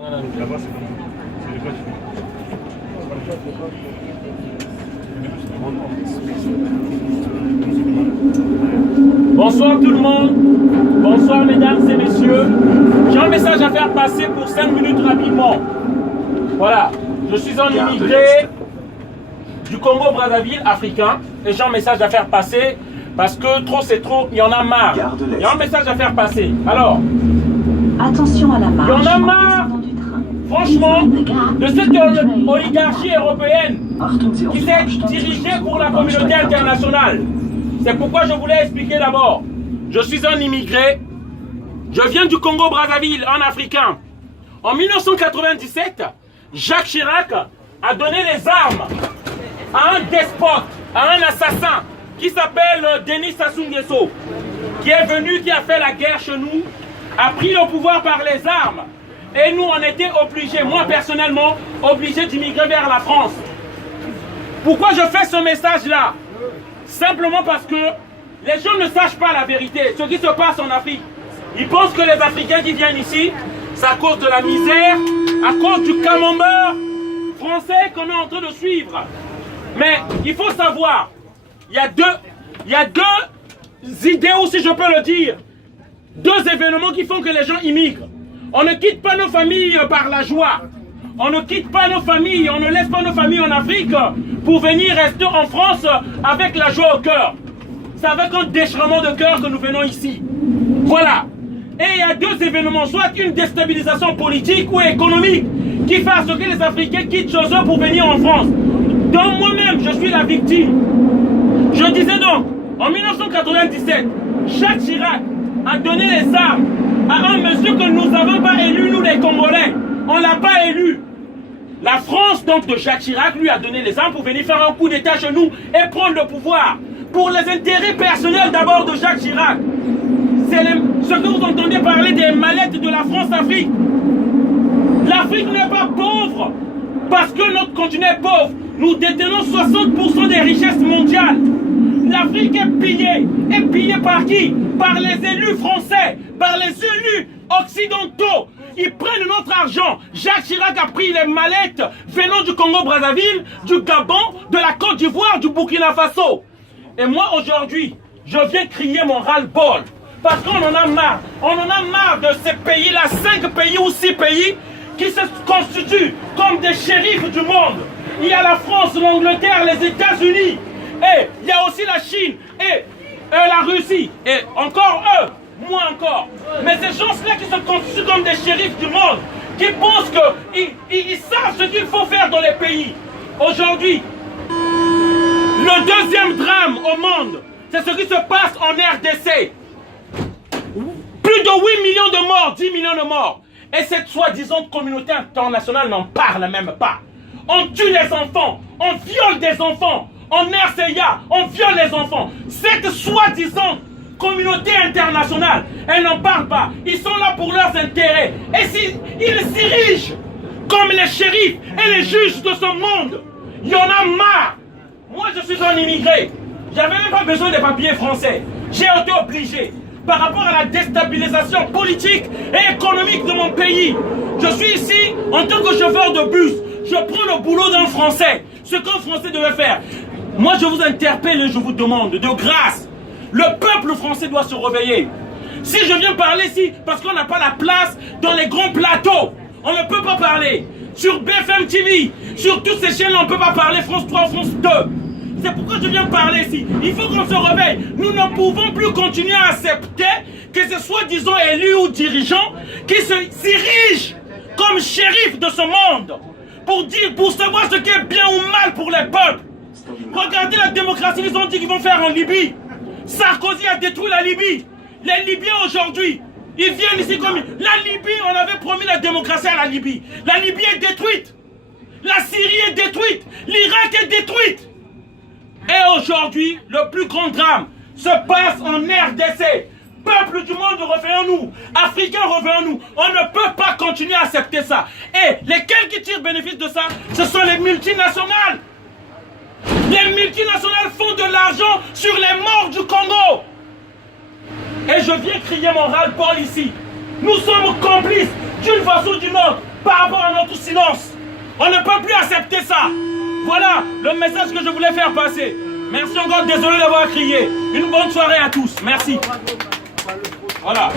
Là-bas, c'est comment? C'est les plages. Bonsoir tout le monde, bonsoir mesdames et messieurs. J'ai un message à faire passer pour 5 minutes rapidement. Voilà, je suis un immigré du Congo-Brazzaville africain et j'ai un message à faire passer parce que trop c'est trop, il y en a marre. Il y a un message à faire passer. Alors, attention à la marche. Il y en a marre, franchement, de cette oligarchie européenne qui s'est dirigée pour la communauté internationale. C'est pourquoi je voulais expliquer d'abord. Je suis un immigré. Je viens du Congo-Brazzaville, un Africain. En 1997, Jacques Chirac a donné les armes à un despote, à un assassin qui s'appelle Denis Sassou Nguesso, qui est venu, qui a fait la guerre chez nous, a pris le pouvoir par les armes. Et nous, on était obligés, moi personnellement, obligé d'immigrer vers la France. Pourquoi je fais ce message-là? Simplement parce que les gens ne sachent pas la vérité, ce qui se passe en Afrique. Ils pensent que les Africains qui viennent ici, c'est à cause de la misère, à cause du camembert français qu'on est en train de suivre. Mais il faut savoir, il y a deux idées, ou si je peux le dire, deux événements qui font que les gens immigrent. On ne quitte pas nos familles par la joie. On ne quitte pas nos familles, on ne laisse pas nos familles en Afrique pour venir rester en France avec la joie au cœur. C'est avec un déchirement de cœur que nous venons ici. Voilà. Et il y a deux événements, soit une déstabilisation politique ou économique qui fait à ce que les Africains quittent chez eux pour venir en France. Donc moi-même, je suis la victime. Je disais donc, en 1997, Jacques Chirac a donné les armes à un monsieur que nous n'avons pas élu, nous les Congolais. On ne l'a pas élu. La France, donc, de Jacques Chirac, lui a donné les armes pour venir faire un coup d'état chez nous et prendre le pouvoir. Pour les intérêts personnels d'abord de Jacques Chirac. C'est ce que vous entendez parler des mallettes de la France-Afrique. L'Afrique n'est pas pauvre parce que notre continent est pauvre. Nous détenons 60% des richesses mondiales. L'Afrique est pillée par qui? Par les élus français, par les élus occidentaux. Ils prennent notre argent. Jacques Chirac a pris les mallettes venant du Congo-Brazzaville, du Gabon, de la Côte d'Ivoire, du Burkina Faso. Et moi aujourd'hui, je viens crier mon ras-le-bol. Parce qu'on en a marre. On en a marre de ces pays-là, 5 pays ou 6 pays qui se constituent comme des shérifs du monde. Il y a la France, l'Angleterre, les États-Unis. Et il y a aussi la Chine et la Russie. Et encore eux, moins encore. Mais ces gens-là qui se constituent comme des shérifs du monde, qui pensent qu'ils savent ce qu'il faut faire dans les pays. Aujourd'hui, le deuxième drame au monde, c'est ce qui se passe en RDC. Plus de 8 millions de morts, 10 millions de morts. Et cette soi-disant communauté internationale n'en parle même pas. On tue les enfants, on viole des enfants. En RCA, on viole les enfants. Cette soi-disant communauté internationale, elle n'en parle pas. Ils sont là pour leurs intérêts. Et ils s'érigent comme les shérifs et les juges de ce monde. Il y en a marre. Moi, je suis un immigré. J'avais même pas besoin des papiers français. J'ai été obligé. Par rapport à la déstabilisation politique et économique de mon pays. Je suis ici en tant que chauffeur de bus. Je prends le boulot d'un Français. Ce qu'un Français devait faire. Moi, je vous interpelle et je vous demande de grâce. Le peuple français doit se réveiller. Si je viens parler ici, parce qu'on n'a pas la place dans les grands plateaux, on ne peut pas parler. Sur BFM TV, sur toutes ces chaînes, on ne peut pas parler France 3, France 2. C'est pourquoi je viens parler ici. Il faut qu'on se réveille. Nous ne pouvons plus continuer à accepter que ce soit, disons, élus ou dirigeants qui s'érigent comme shérifs de ce monde pour savoir ce qui est bien ou mal pour les peuples. Regardez la démocratie qu'ils ont dit qu'ils vont faire en Libye. Sarkozy a détruit la Libye. Les Libyens aujourd'hui, ils viennent ici comme... La Libye, on avait promis la démocratie à la Libye. La Libye est détruite. La Syrie est détruite. L'Irak est détruite. Et aujourd'hui, le plus grand drame se passe en RDC. Peuple du monde, revenons-nous. Africains, revenons-nous. On ne peut pas continuer à accepter ça. Et lesquels qui tirent bénéfice de ça, ce sont les multinationales. Les multinationales font de l'argent sur les morts du Congo. Et je viens crier mon ras-le-bol ici. Nous sommes complices d'une façon ou d'une autre par rapport à notre silence. On ne peut plus accepter ça. Voilà le message que je voulais faire passer. Merci encore, désolé d'avoir crié. Une bonne soirée à tous. Merci. Voilà.